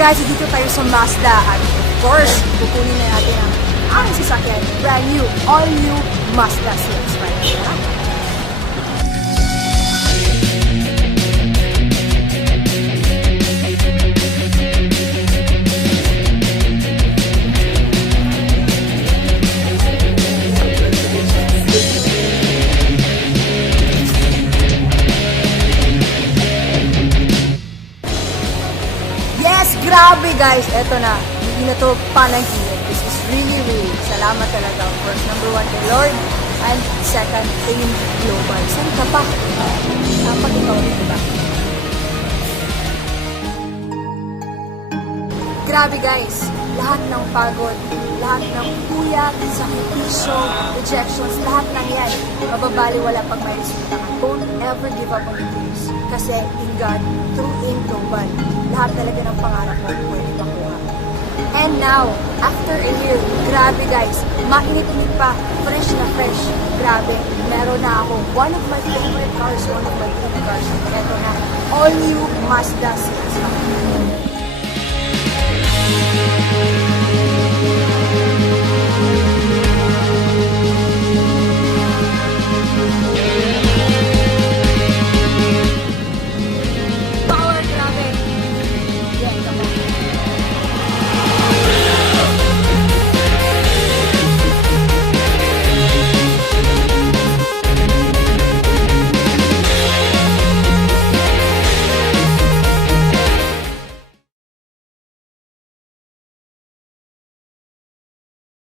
guys, dito tayo sa Mazda at of course, kukunin na natin ang aming sasakyan. Brand new, all new Mazda CX-5. Yes, grabe guys! Eto na, hindi na to panaginip. This is really, salamat talaga. First, number one, the Lord. And second, Team Global. Saan ka pa? Dapat ikaw rin, diba? Grabe guys, lahat ng pagod, lahat ng puyat, sakripisyo, rejections, lahat ng yan, mababaliwala pag may resulta ka. Don't ever give up on your dreams. Kasi in God, through in Global, lahat talaga ng pangarap mo pwede makuha. And now, after a year, grabe guys, mainit-init pa, fresh na fresh, grabe, meron na ako one of my favorite cars, one of my dream cars. Ito na, all new Mazda CX-5.